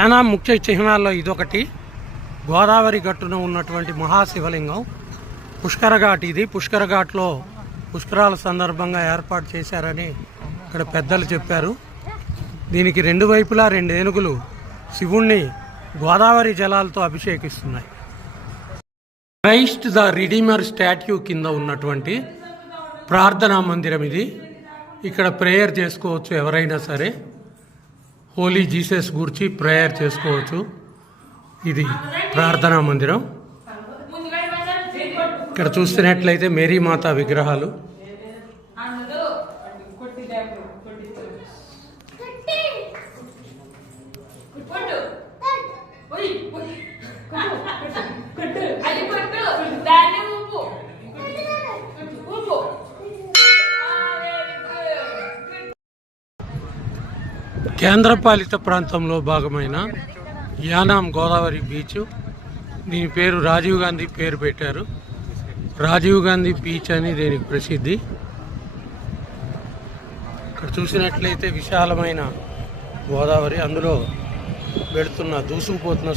చాలా ముఖ్య చిహ్నాల్లో ఇదొకటి. గోదావరి గట్టున ఉన్నటువంటి మహాశివలింగం పుష్కర ఘాట్. ఇది పుష్కర ఘాట్లో పుష్కరాల సందర్భంగా ఏర్పాటు చేశారని ఇక్కడ పెద్దలు చెప్పారు. దీనికి రెండు వైపులా 2 ఏనుగులు శివుణ్ణి గోదావరి జలాలతో అభిషేకిస్తున్నాయి. క్రైస్ట్ ద రిడీమర్ స్టాట్యూ కింద ఉన్నటువంటి ప్రార్థనా మందిరం ఇది. ఇక్కడ ప్రేయర్ చేసుకోవచ్చు. ఎవరైనా సరే హోలీ జీసస్ గురించి ప్రేయర్ చేసుకోవచ్చు. ఇది ప్రార్థనా మందిరం. ఇక్కడ చూస్తున్నట్లయితే మేరీ మాత విగ్రహాలు. కేంద్రపాలిత ప్రాంతంలో భాగమైన యానాం గోదావరి బీచ్. దీని పేరు రాజీవ్ గాంధీ పేరు పెట్టారు. రాజీవ్ గాంధీ బీచ్ అని దీనికి ప్రసిద్ధి. ఇక్కడ చూసినట్లయితే విశాలమైన గోదావరి, అందులో దూసుకుపోతున్న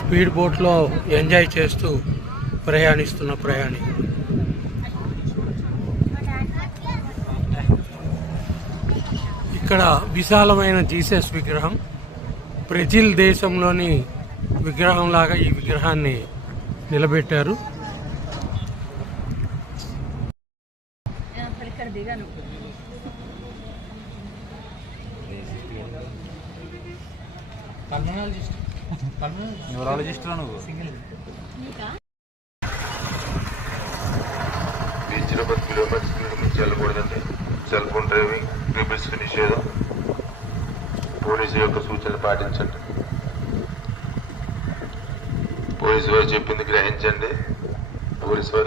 స్పీడ్ బోట్లో ఎంజాయ్ చేస్తూ ప్రయాణిస్తున్న ప్రయాణికులు. ఇక్కడ విశాలమైన జీసస్ విగ్రహం, బ్రెజిల్ దేశంలోని విగ్రహం లాగా ఈ విగ్రహాన్ని నిలబెట్టారు. బీచ్లో 10 కిలోమీటర్ స్పీడ్ మించి వెళ్ళకూడదండి. సెల్ ఫోన్ డ్రైవింగ్, రిబిల్స్కి నిషేధం. పోలీసు యొక్క సూచనలు పాటించండి. పోలీసు వారు చెప్పింది గ్రహించండి. పోలీసు వారి